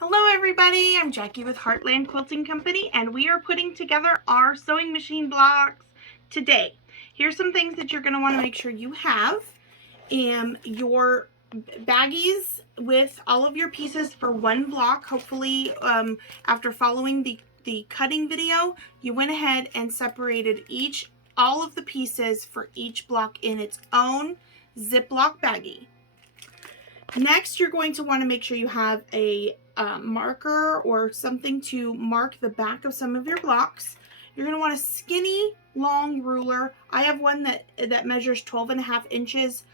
Hello everybody, I'm Jackie with Heartland Quilting Company and we are putting together our sewing machine blocks today. Here's some things that you're going to want to make sure you have. Your baggies with all of your pieces for one block. Hopefully after following the cutting video, you went ahead and separated all of the pieces for each block in its own Ziploc baggie. Next, you're going to want to make sure you have a marker or something to mark the back of some of your blocks. You're going to want a skinny, long ruler. I have one that measures 12.5 inches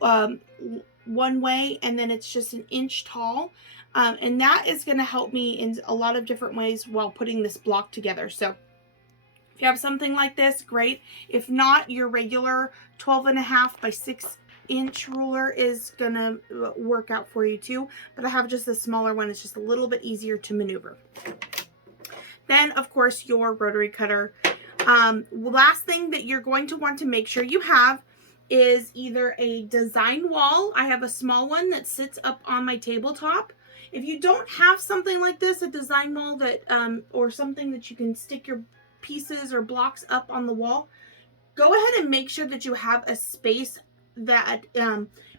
one way, and then it's just an inch tall. And that is going to help me in a lot of different ways while putting this block together. So if you have something like this, great. If not, your regular 12.5 by 6 inch ruler is gonna work out for you too, but I have just a smaller one. It's just a little bit easier to maneuver. Then of course your rotary cutter. Last thing that you're going to want to make sure you have is either a design wall. I have a small one that sits up on my tabletop. If you don't have something like this, a design wall that or something that you can stick your pieces or blocks up on the wall, go ahead and make sure that you have a space that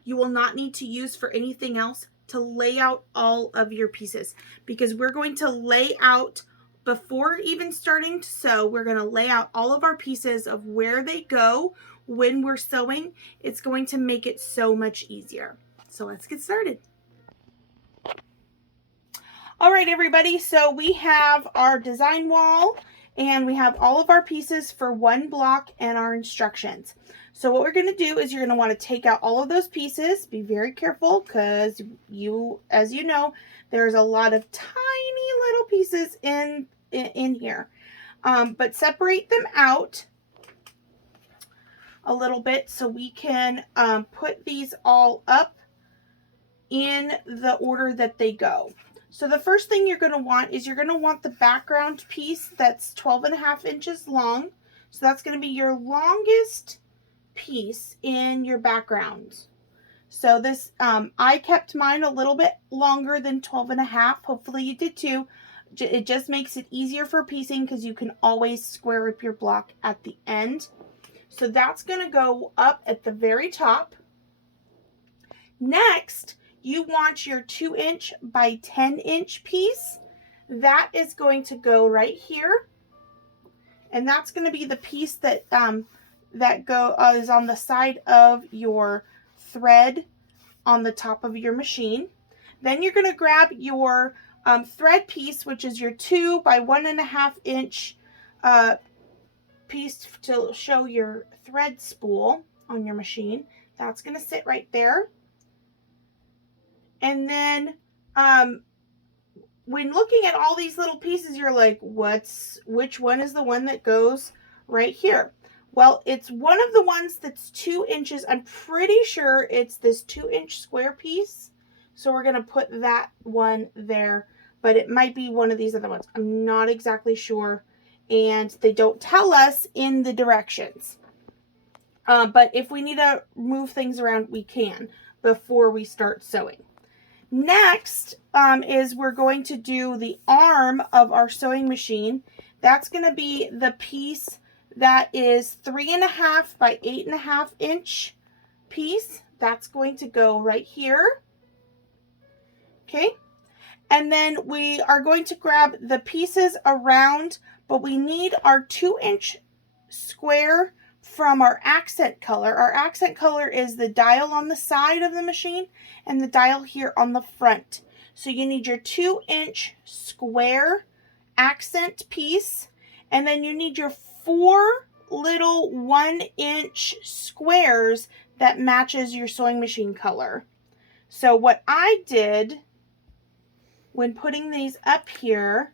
you will not need to use for anything else to lay out all of your pieces, because we're going to lay out before even starting to sew. We're going to lay out all of our pieces of where they go when we're sewing. It's going to make it so much easier. So let's get started. All right, everybody, so we have our design wall and we have all of our pieces for one block and our instructions. So what we're going to do is you're going to want to take out all of those pieces. Be very careful because as you know, there's a lot of tiny little pieces in here. But separate them out a little bit so we can put these all up in the order that they go. So the first thing you're going to want is you're going to want the background piece that's 12.5 inches long. So that's going to be your longest piece in your background. So this, I kept mine a little bit longer than 12.5. Hopefully you did too. It just makes it easier for piecing because you can always square up your block at the end. So that's going to go up at the very top. Next, you want your 2-inch by 10-inch piece. That is going to go right here. And that's going to be the piece that is on the side of your thread on the top of your machine. Then you're going to grab your thread piece, which is your 2 by 1.5 inch piece to show your thread spool on your machine. That's going to sit right there. And then when looking at all these little pieces, you're like, which one is the one that goes right here? Well, it's one of the ones that's 2 inches. I'm pretty sure it's this 2-inch square piece. So we're going to put that one there, but it might be one of these other ones. I'm not exactly sure. And they don't tell us in the directions. But if we need to move things around, we can before we start sewing. Next is we're going to do the arm of our sewing machine. That's going to be the piece that is 3.5 by 8.5 inch piece. That's going to go right here. Okay. And then we are going to grab the pieces around, but we need our 2-inch square from our accent color. Our accent color is the dial on the side of the machine and the dial here on the front. So you need your 2-inch square accent piece, and then you need your 4 little 1-inch squares that matches your sewing machine color. So what I did when putting these up here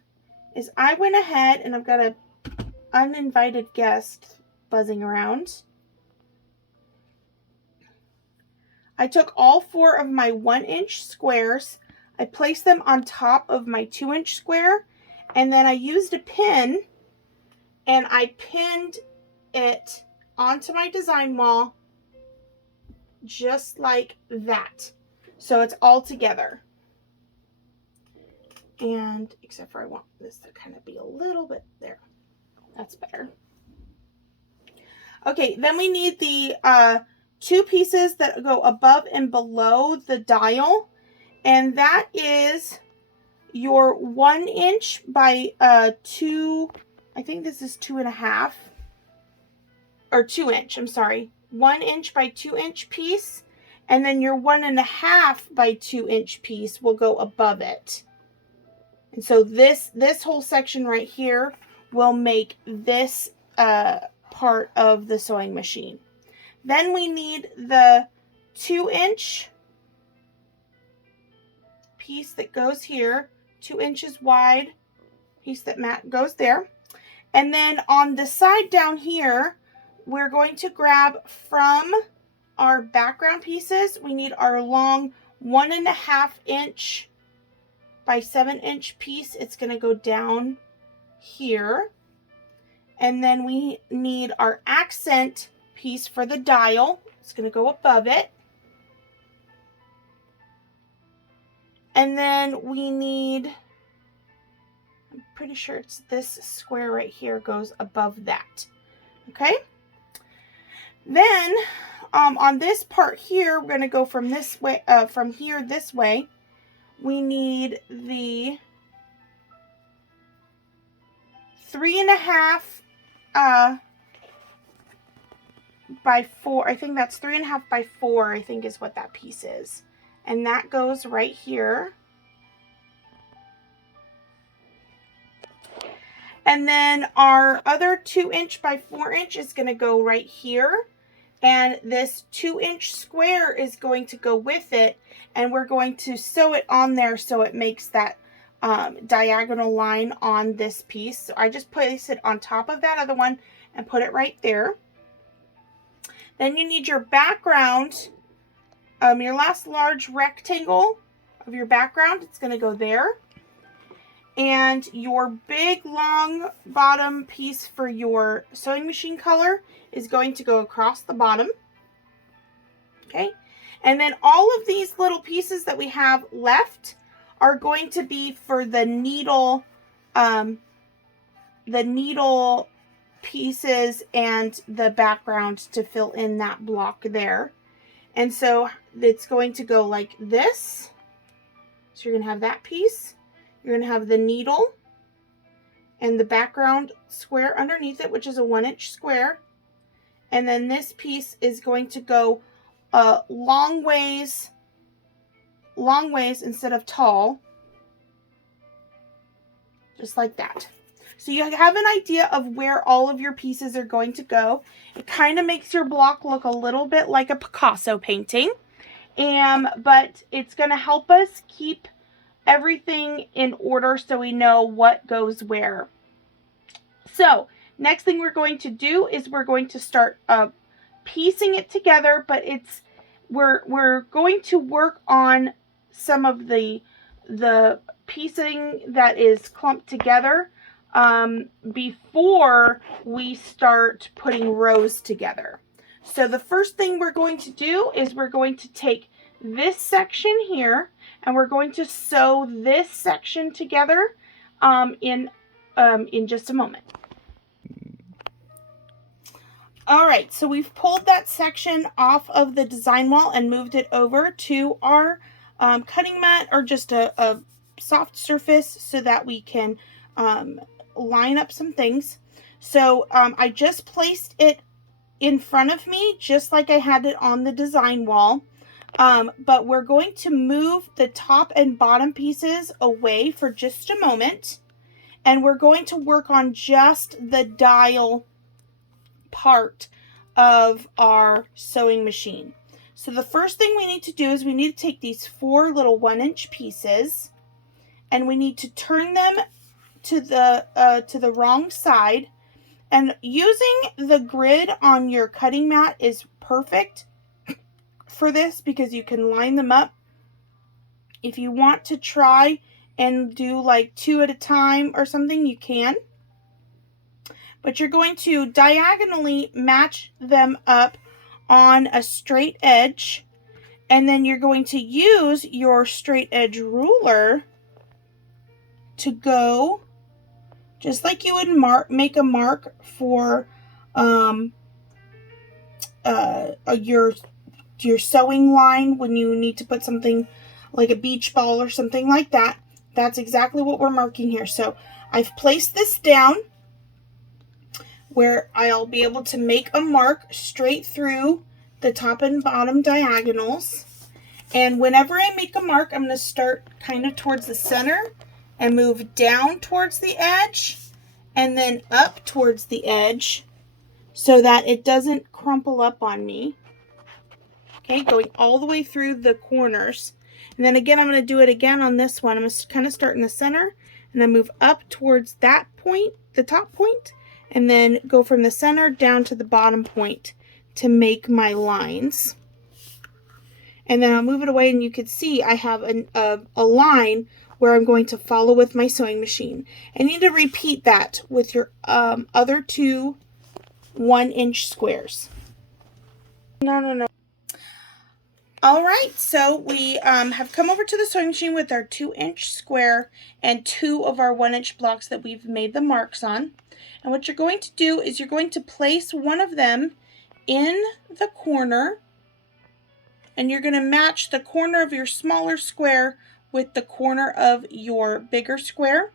is I went ahead, and I've got an uninvited guest buzzing around. I took all 4 of my 1-inch squares, I placed them on top of my 2-inch square, and then I used a pin and I pinned it onto my design wall just like that. So it's all together. And except for I want this to kind of be a little bit there. That's better. Okay, then we need the two pieces that go above and below the dial. And that is your 1 inch by 2, I think this is 2.5, or 2 inch, I'm sorry. 1 inch by 2 inch piece. And then your 1.5 by 2 inch piece will go above it. And so this whole section right here will make this part of the sewing machine. Then we need the 2 inch piece that goes here, 2 inches wide piece that goes there. And then on the side down here, we're going to grab from our background pieces, we need our long 1.5 inch by 7 inch piece. It's going to go down here. And then we need our accent piece for the dial. It's going to go above it. And then we need, I'm pretty sure it's this square right here goes above that. Okay. Then on this part here, we're going to go from this way, from here this way. We need the 3.5 by 4. I think that's 3.5 by 4, I think is what that piece is. And that goes right here. And then our other 2 inch by 4 inch is going to go right here. And this 2 inch square is going to go with it. And we're going to sew it on there so it makes that diagonal line on this piece. So I just place it on top of that other one and put it right there. Then you need your background, your last large rectangle of your background. It's going to go there. And your big long bottom piece for your sewing machine color is going to go across the bottom. Okay. And then all of these little pieces that we have left are going to be for the needle pieces and the background to fill in that block there. And so it's going to go like this. So you're going to have that piece. You're going to have the needle and the background square underneath it, which is a 1 inch square. And then this piece is going to go long ways instead of tall, just like that. So you have an idea of where all of your pieces are going to go. It kind of makes your block look a little bit like a Picasso painting, but it's going to help us keep everything in order so we know what goes where. So next thing we're going to do is we're going to start piecing it together, but we're going to work on some of the piecing that is clumped together before we start putting rows together. So the first thing we're going to do is we're going to take this section here and we're going to sew this section together in just a moment. All right, so we've pulled that section off of the design wall and moved it over to our cutting mat, or just a soft surface, so that we can line up some things. So I just placed it in front of me, just like I had it on the design wall. But we're going to move the top and bottom pieces away for just a moment. And we're going to work on just the dial part of our sewing machine. So the first thing we need to do is we need to take these 4 little 1 inch pieces and we need to turn them to the wrong side. And using the grid on your cutting mat is perfect for this because you can line them up. If you want to try and do like 2 at a time or something, you can. But you're going to diagonally match them up on a straight edge. And then you're going to use your straight edge ruler to go just like you would make a mark for your sewing line when you need to put something like a beach ball or something like that. That's exactly what we're marking here. So I've placed this down where I'll be able to make a mark straight through the top and bottom diagonals. And whenever I make a mark, I'm going to start kind of towards the center and move down towards the edge and then up towards the edge so that it doesn't crumple up on me. Okay, going all the way through the corners. And then again, I'm going to do it again on this one. I'm going to kind of start in the center and then move up towards that point, the top point, and then go from the center down to the bottom point to make my lines. And then I'll move it away and you can see I have a line where I'm going to follow with my sewing machine. And you need to repeat that with your other two 1-inch squares. No. All right, so we have come over to the sewing machine with our 2-inch square and 2 of our 1-inch blocks that we've made the marks on. And what you're going to do is you're going to place one of them in the corner, and you're going to match the corner of your smaller square with the corner of your bigger square.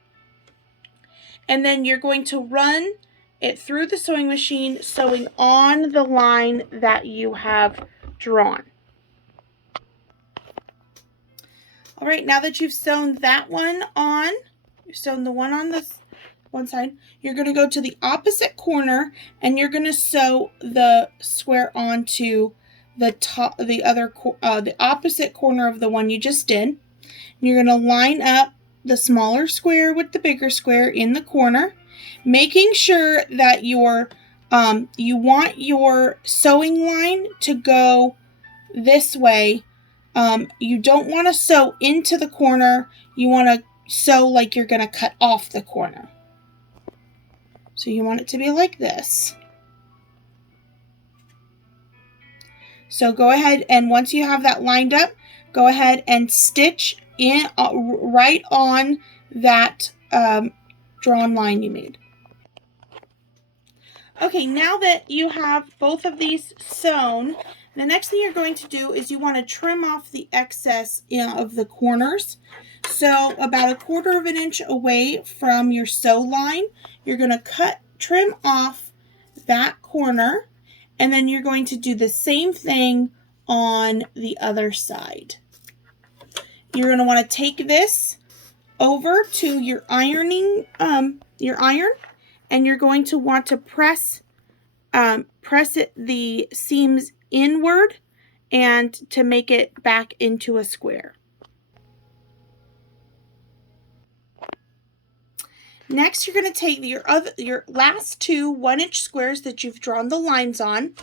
And then you're going to run it through the sewing machine, sewing on the line that you have drawn. All right, now that you've sewn that one on, you've sewn the one on this one side, you're going to go to the opposite corner and you're going to sew the square onto the top, the opposite corner of the one you just did. And you're going to line up the smaller square with the bigger square in the corner, making sure that you want your sewing line to go this way. You don't want to sew into the corner. You want to sew like you're going to cut off the corner. So you want it to be like this. So go ahead, and once you have that lined up, go ahead and stitch in right on that drawn line you made. Okay, now that you have both of these sewn, the next thing you're going to do is you want to trim off the excess of the corners. So about 1/4 of an inch away from your sew line, you're going to trim off that corner, and then you're going to do the same thing on the other side. You're going to want to take this over to your iron, and you're going to want to press the seams inward and to make it back into a square. Next, you're going to take your last 2 1-inch squares that you've drawn the lines on,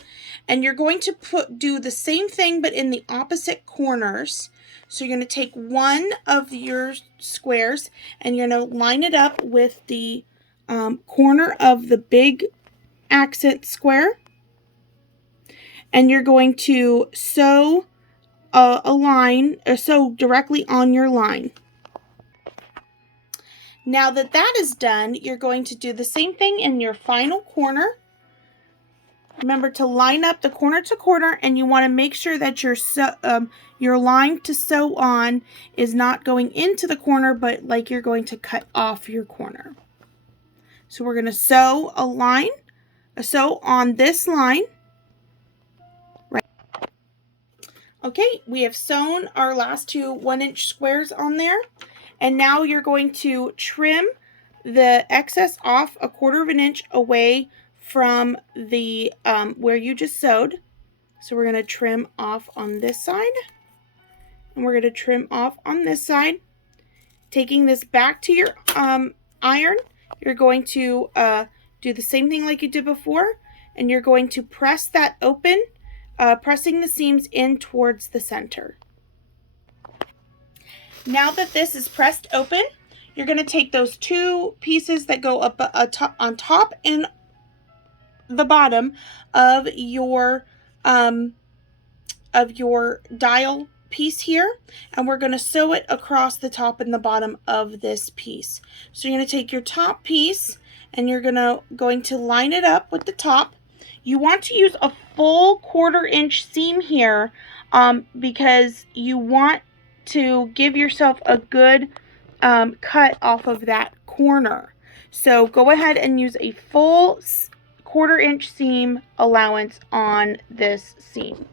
and you're going to do the same thing but in the opposite corners. So you're going to take one of your squares and you're going to line it up with the corner of the big accent square, and you're going to sew sew directly on your line. Now that that is done, you're going to do the same thing in your final corner. Remember to line up the corner to corner, and you want to make sure that your line to sew on is not going into the corner, but like you're going to cut off your corner. So we're going to sew sew on this line. Right. Okay, we have sewn our last 2 1-inch squares on there. And now you're going to trim the excess off 1/4 of an inch away from the where you just sewed. So we're going to trim off on this side, and we're going to trim off on this side. Taking this back to your iron, you're going to do the same thing like you did before, and you're going to press that open, pressing the seams in towards the center. Now that this is pressed open, you're going to take those 2 pieces that go up on top and the bottom of your dial piece here, and we're going to sew it across the top and the bottom of this piece. So you're going to take your top piece and you're going to line it up with the top. You want to use a full 1/4 inch seam here because you want to give yourself a good cut off of that corner. So go ahead and use a full 1/4 inch seam allowance on this seam.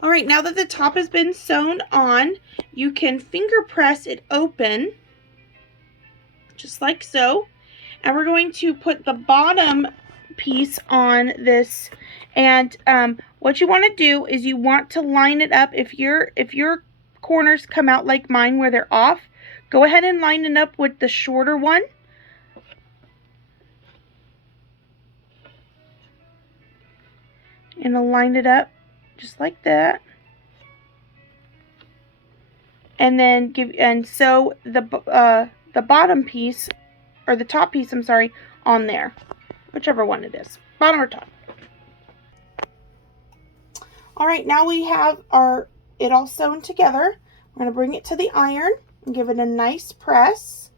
All right, now that the top has been sewn on, you can finger press it open, just like so. And we're going to put the bottom piece on this. And what you want to do is you want to line it up. If your corners come out like mine where they're off, go ahead and line it up with the shorter one. And align it up just like that. And then sew the bottom piece, or the top piece, I'm sorry, on there, whichever one it is, bottom or top. All right, now we have it all sewn together. We're going to bring it to the iron and give it a nice press.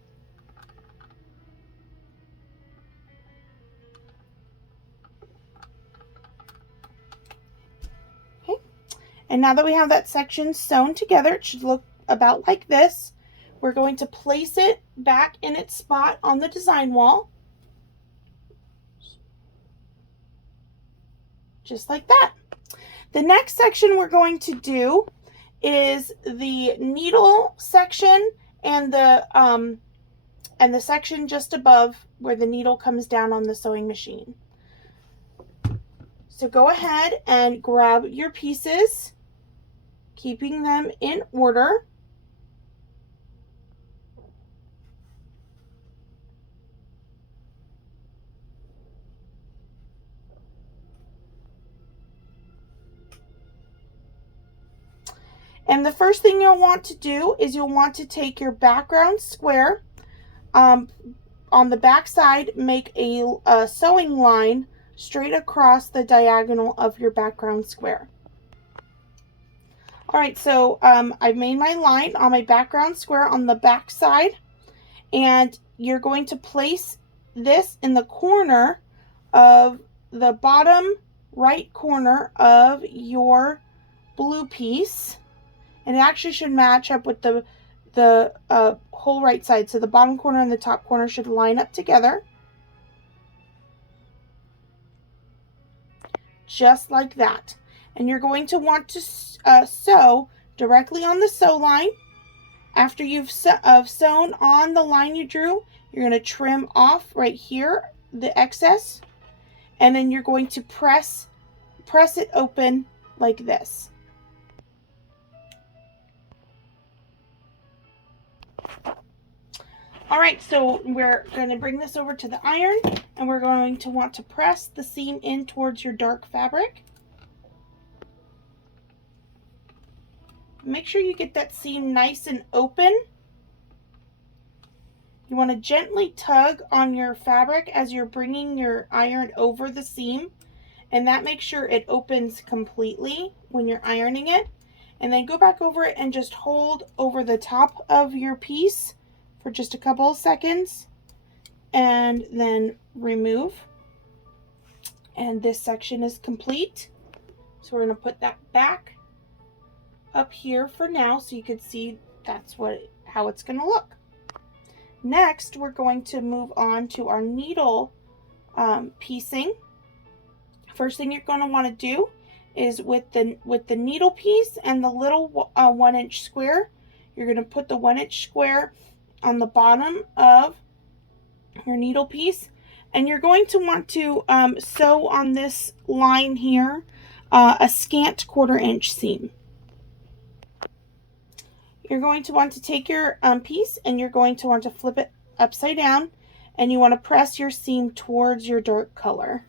And now that we have that section sewn together, it should look about like this. We're going to place it back in its spot on the design wall. Just like that. The next section we're going to do is the needle section and the section just above where the needle comes down on the sewing machine. So go ahead and grab your pieces, keeping them in order. And the first thing you'll want to do is you'll want to take your background square. On the back side, make a sewing line straight across the diagonal of your background square. All right, so I've made my line on my background square on the back side, and you're going to place this in the corner of the bottom right corner of your blue piece, and it actually should match up with the whole right side. So the bottom corner and the top corner should line up together, just like that. And you're going to want to sew directly on the sew line. After you've sewn on the line you drew, you're going to trim off right here the excess, and then you're going to press it open like this. All right, so we're going to bring this over to the iron, and we're going to want to press the seam in towards your dark fabric. Make sure you get that seam nice and open. You want to gently tug on your fabric as you're bringing your iron over the seam, and that makes sure it opens completely when you're ironing it. And then go back over it and just hold over the top of your piece for just a couple of seconds, and then remove. And this section is complete. So we're going to put that back up here for now so you can see that's how it's going to look. Next, we're going to move on to our needle piecing. First thing you're going to want to do is with the needle piece and the little 1-inch square, you're going to put the 1-inch square on the bottom of your needle piece, and you're going to want to sew on this line here a scant 1/4 inch seam. You're going to want to take your piece, and you're going to want to flip it upside down, and you want to press your seam towards your dark color.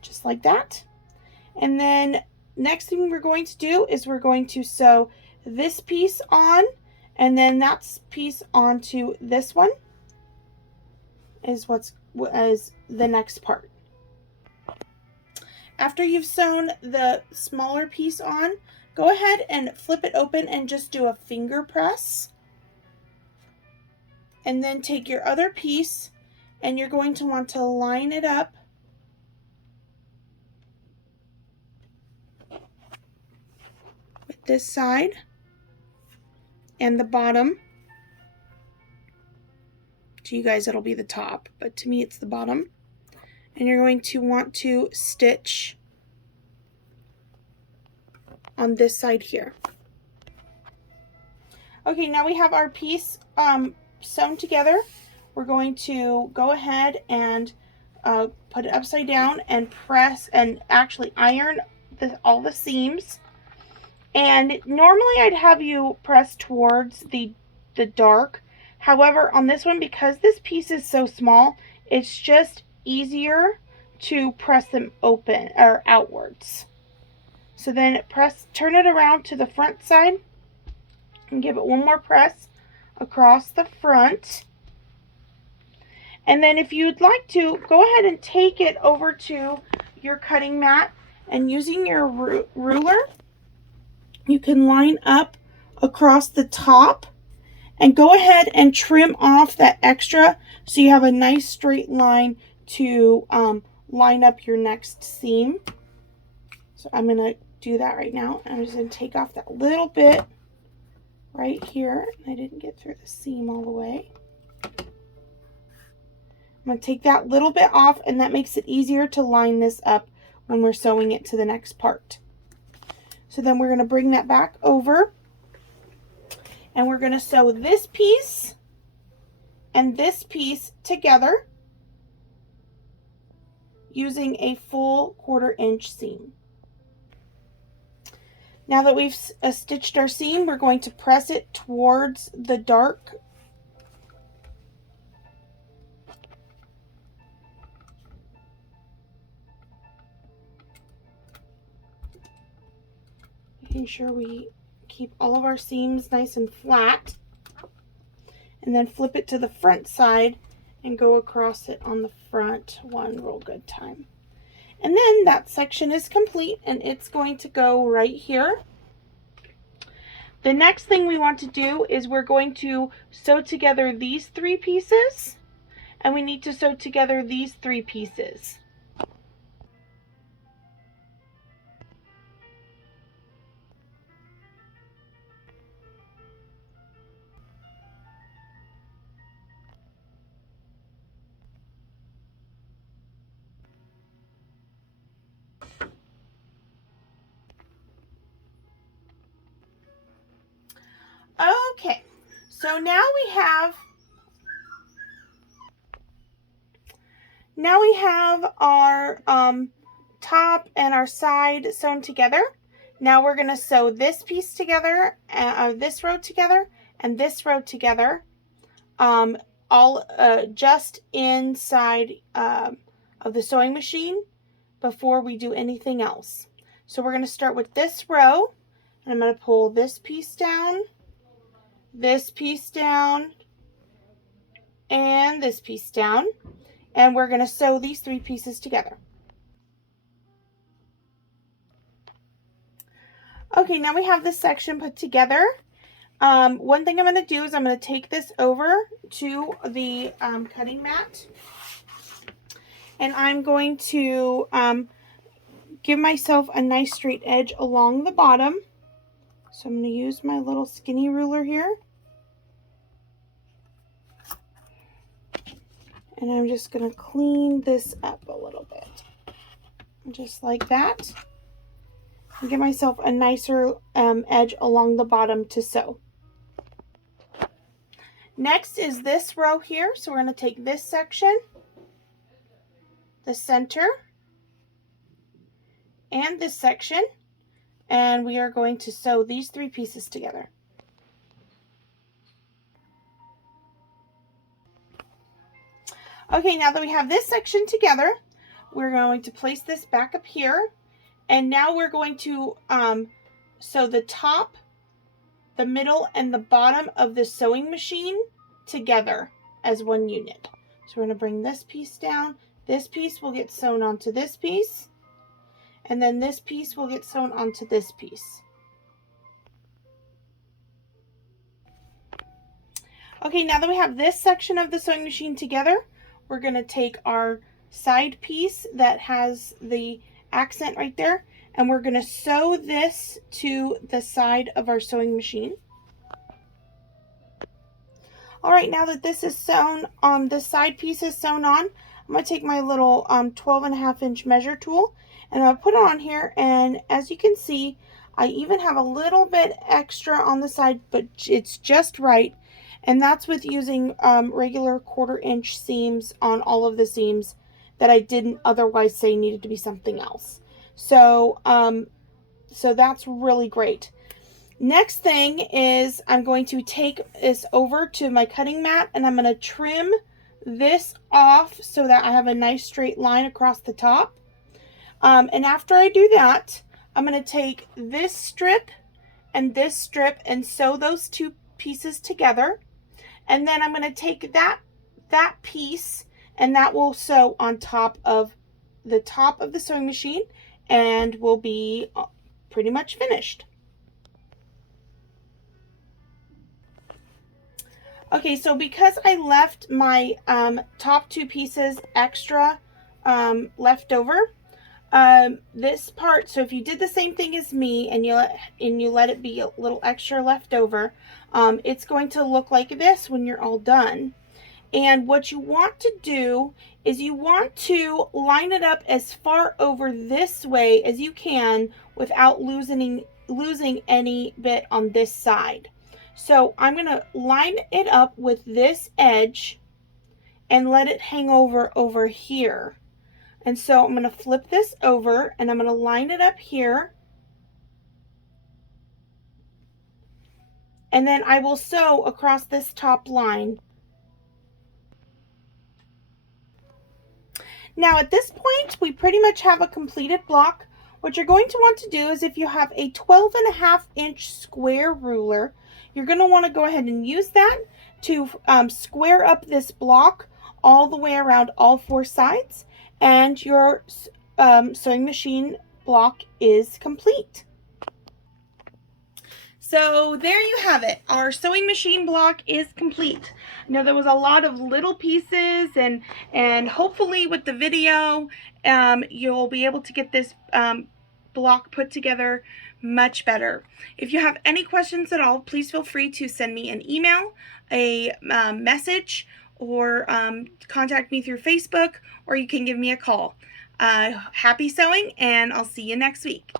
Just like that. And then next thing we're going to do is we're going to sew this piece on, and then that piece onto this one. is the next part. After you've sewn the smaller piece on, go ahead and flip it open and just do a finger press. And then take your other piece and you're going to want to line it up with this side and the bottom. To you guys it'll be the top, but to me it's the bottom. And you're going to want to stitch on this side here. Okay, now we have our piece sewn together. We're going to go ahead and put it upside down and press and actually iron all the seams. And normally I'd have you press towards the dark. However, on this one, because this piece is so small, it's just easier to press them open or outwards. So then turn it around to the front side and give it one more press across the front. And then if you'd like to, go ahead and take it over to your cutting mat, and using your ruler, you can line up across the top and go ahead and trim off that extra so you have a nice straight line to line up your next seam. So I'm going to do that right now. I'm just going to take off that little bit right here. I didn't get through the seam all the way. I'm going to take that little bit off, and that makes it easier to line this up when we're sewing it to the next part. So then we're going to bring that back over, and we're going to sew this piece and this piece together using a full 1/4 inch seam. Now that we've stitched our seam, we're going to press it towards the dark. Making sure we keep all of our seams nice and flat. And then flip it to the front side and go across it on the front one real good time. And then that section is complete, and it's going to go right here. The next thing we want to do is we're going to sew together these 3 pieces, and we need to sew together these 3 pieces. Okay, so now we have our top and our side sewn together. Now we're going to sew this piece together, this row together, and this row together, all just inside of the sewing machine before we do anything else. So we're going to start with this row, and I'm going to pull this piece down, this piece down, and this piece down, and we're going to sew these 3 pieces together. Okay, now we have this section put together. One thing I'm going to do is I'm going to take this over to the cutting mat, and I'm going to give myself a nice straight edge along the bottom. So I'm going to use my little skinny ruler here. And I'm just going to clean this up a little bit. Just like that. And give myself a nicer edge along the bottom to sew. Next is this row here. So we're going to take this section, the center, and this section, and we are going to sew these 3 pieces together. Okay, now that we have this section together, we're going to place this back up here, and now we're going to sew the top, the middle, and the bottom of the sewing machine together as one unit. So we're going to bring this piece down. This piece will get sewn onto this piece. And then this piece will get sewn onto this piece. Okay, now that we have this section of the sewing machine together, we're going to take our side piece that has the accent right there, and we're going to sew this to the side of our sewing machine. All right, now that this is sewn, the side piece is sewn on, I'm going to take my little 12.5-inch measure tool, and I'll put it on here, and as you can see, I even have a little bit extra on the side, but it's just right, and that's with using regular 1/4-inch seams on all of the seams that I didn't otherwise say needed to be something else. So, so that's really great. Next thing is I'm going to take this over to my cutting mat, and I'm going to trim this off so that I have a nice straight line across the top. And after I do that, I'm going to take this strip and sew those two pieces together. And then I'm going to take that piece, and that will sew on top of the sewing machine, and will be pretty much finished. Okay, so because I left my top two pieces extra left over, this part, so if you did the same thing as me and you let it be a little extra left over, it's going to look like this when you're all done. And what you want to do is you want to line it up as far over this way as you can without losing any bit on this side. So I'm going to line it up with this edge and let it hang over here. And so I'm going to flip this over, and I'm going to line it up here. And then I will sew across this top line. Now at this point, we pretty much have a completed block. What you're going to want to do is, if you have a 12.5-inch square ruler, you're going to want to go ahead and use that to square up this block all the way around all four sides, and your sewing machine block is complete. So there you have it. Our sewing machine block is complete. Now there was a lot of little pieces, and hopefully with the video you'll be able to get this block put together much better. If you have any questions at all, please feel free to send me an email, a message, or contact me through Facebook, or you can give me a call. Happy sewing, and I'll see you next week.